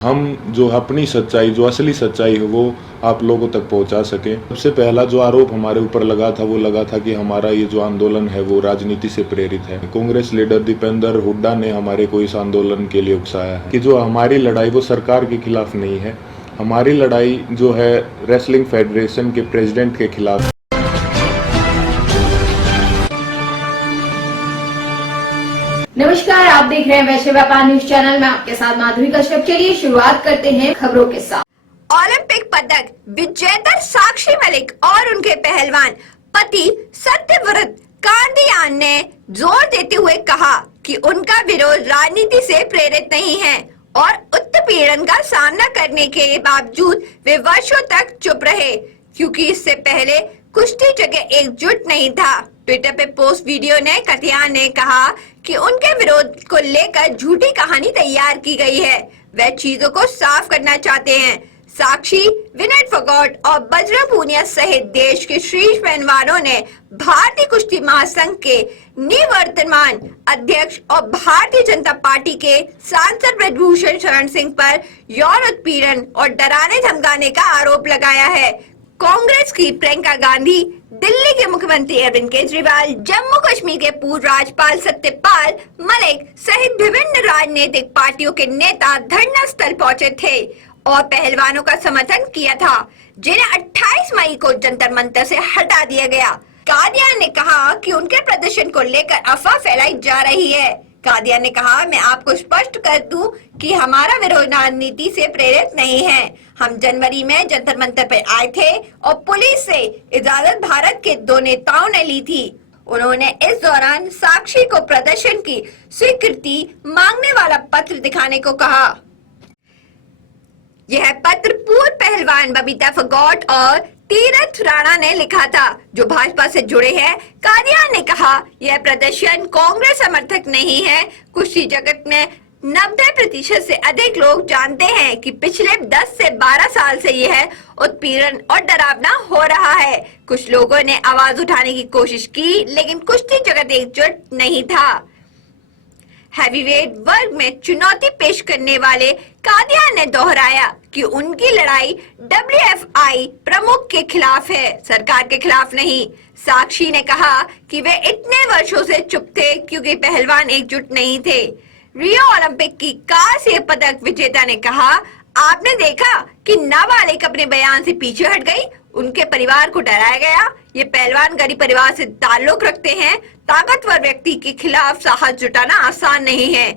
हम जो अपनी सच्चाई, जो असली सच्चाई है वो आप लोगों तक पहुंचा सके। सबसे पहला जो आरोप हमारे ऊपर लगा था वो लगा था कि हमारा ये जो आंदोलन है वो राजनीति से प्रेरित है। कांग्रेस लीडर दीपेंद्र हुड्डा ने हमारे को इस आंदोलन के लिए उकसाया है कि जो हमारी लड़ाई वो सरकार के खिलाफ नहीं है, हमारी लड़ाई जो है रेसलिंग फेडरेशन के प्रेसिडेंट के खिलाफ। नमस्कार, आप देख रहे हैं वैश्य व्यापार न्यूज चैनल में आपके साथ माधुरी कश्यप। चलिए शुरुआत करते हैं खबरों के साथ। ओलंपिक पदक विजेता साक्षी मलिक और उनके पहलवान पति सत्यव्रत कादियान ने जोर देते हुए कहा कि उनका विरोध राजनीति से प्रेरित नहीं है और उत्पीड़न का सामना करने के बावजूद वे वर्षों तक चुप रहे क्योंकि इससे पहले कुश्ती जगह एकजुट नहीं था। ट्विटर पे पोस्ट वीडियो ने कादियान ने कहा कि उनके विरोध को लेकर झूठी कहानी तैयार की गई है, वे चीजों को साफ करना चाहते हैं। साक्षी, विनेट फोगाट और बजरंग पूनिया सहित देश के शीर्ष पहलवानों ने भारतीय कुश्ती महासंघ के निवर्तमान अध्यक्ष और भारतीय जनता पार्टी के सांसद ब्रजभूषण शरण सिंह पर यौन उत्पीड़न और डराने धमकाने का आरोप लगाया है। कांग्रेस की प्रियंका गांधी, दिल्ली के मुख्यमंत्री अरविंद केजरीवाल, जम्मू कश्मीर के पूर्व राज्यपाल सत्यपाल मलिक सहित विभिन्न राजनीतिक पार्टियों के नेता धरना स्थल पहुंचे थे और पहलवानों का समर्थन किया था, जिन्हें 28 मई को जंतर मंतर से हटा दिया गया। कादियान ने कहा कि उनके प्रदर्शन को लेकर अफवाह फैलाई जा रही है। कादियान ने कहा, मैं आपको स्पष्ट कर दूं कि हमारा विरोध राजनीति से प्रेरित नहीं है। हम जनवरी में जंतर मंतर पर आए थे और पुलिस से इजाजत भारत के 2 नेताओं ने ली थी। उन्होंने इस दौरान साक्षी को प्रदर्शन की स्वीकृति मांगने वाला पत्र दिखाने को कहा। यह पत्र पूर्व पहलवान बबीता फोगाट और तीरथ राणा ने लिखा था, जो भाजपा से जुड़े हैं। कादियान ने कहा, यह प्रदर्शन कांग्रेस समर्थक नहीं है। कुश्ती जगत में 90% से अधिक लोग जानते हैं कि पिछले 10 से 12 साल से यह उत्पीड़न और डरावना हो रहा है। कुछ लोगों ने आवाज उठाने की कोशिश की, लेकिन कुश्ती जगत एकजुट नहीं था। हैवीवेट वर्ग में चुनौती पेश करने वाले कादियान ने दोहराया कि उनकी लड़ाई WFI प्रमुख के खिलाफ है, सरकार के खिलाफ नहीं। साक्षी ने कहा कि वे इतने वर्षों से चुप थे क्योंकि पहलवान एकजुट नहीं थे। रियो ओलंपिक की कांस्य पदक विजेता ने कहा, आपने देखा कि नाबालिग अपने बयान से पीछे हट गई, उनके परिवार को डराया गया। ये पहलवान गरीब परिवार से ताल्लुक रखते हैं। ताकतवर व्यक्ति के खिलाफ साहस जुटाना आसान नहीं है।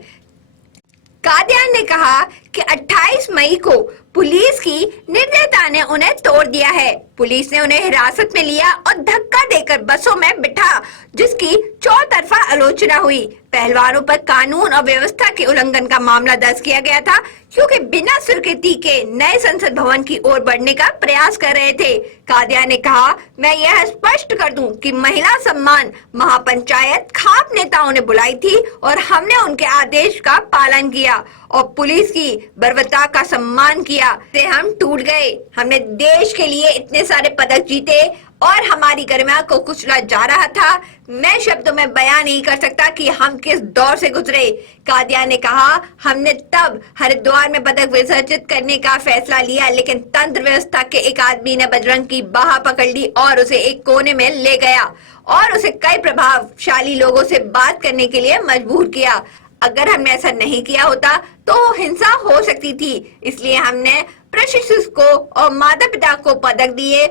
कादियान ने कहा कि 28 मई को पुलिस की निर्दयता ने उन्हें तोड़ दिया है। पुलिस ने उन्हें हिरासत में लिया और धक्का देकर बसों में बिठा, जिसकी चौतरफा आलोचना हुई। पहलवानों पर कानून और व्यवस्था के उल्लंघन का मामला दर्ज किया गया था क्योंकि बिना स्वीकृति के नए संसद भवन की ओर बढ़ने का प्रयास कर रहे थे। कादियान ने कहा, मैं यह स्पष्ट कर दूं कि महिला सम्मान महापंचायत खाप नेताओं ने बुलाई थी और हमने उनके आदेश का पालन किया और पुलिस की बर्बरता का सम्मान किया। से हम टूट गए। हमने देश के लिए इतने सारे पदक जीते और हमारी गरिमा को कुचला जा रहा था। मैं शब्दों में बयान नहीं कर सकता कि हम किस दौर से गुजरे। कादियान ने कहा, हमने तब हरिद्वार में पदक विसर्जित करने का फैसला लिया, लेकिन तंत्र व्यवस्था के एक आदमी ने बजरंग की बाह पकड़ ली और उसे एक कोने में ले गया और उसे कई प्रभावशाली लोगों से बात करने के लिए मजबूर किया। अगर हमने ऐसा नहीं किया होता तो हिंसा हो सकती थी, इसलिए हमने प्रशिक्षक को और माता पिता को पदक दिए।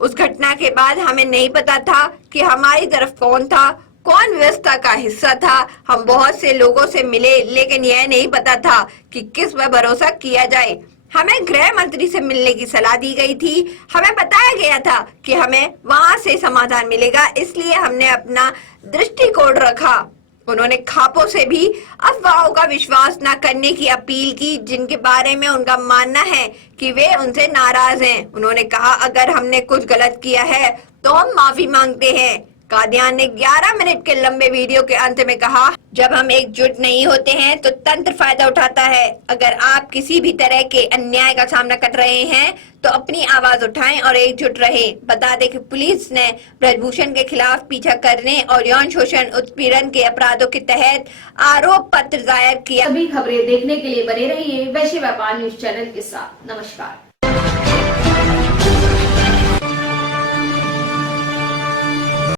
उस घटना के बाद हमें नहीं पता था कि हमारी तरफ कौन था, कौन व्यवस्था का हिस्सा था। हम बहुत से लोगों से मिले, लेकिन यह नहीं पता था कि किस पर भरोसा किया जाए। हमें गृह मंत्री से मिलने की सलाह दी गई थी। हमें बताया गया था कि हमें वहां से समाधान मिलेगा, इसलिए हमने अपना दृष्टिकोण रखा। उन्होंने खापों से भी अफवाहों का विश्वास न करने की अपील की, जिनके बारे में उनका मानना है कि वे उनसे नाराज हैं। उन्होंने कहा, अगर हमने कुछ गलत किया है तो हम माफी मांगते हैं। कादियान ने 11 मिनट के लंबे वीडियो के अंत में कहा, जब हम एकजुट नहीं होते हैं तो तंत्र फायदा उठाता है। अगर आप किसी भी तरह के अन्याय का सामना कर रहे हैं तो अपनी आवाज उठाएं और एकजुट रहें। बता दें कि पुलिस ने ब्रजभूषण के खिलाफ पीछा करने और यौन शोषण उत्पीड़न के अपराधों के तहत आरोप पत्र दायर किया। सभी खबरें देखने के लिए बने रहिए वैश्य व्यापार न्यूज चैनल के साथ। नमस्कार।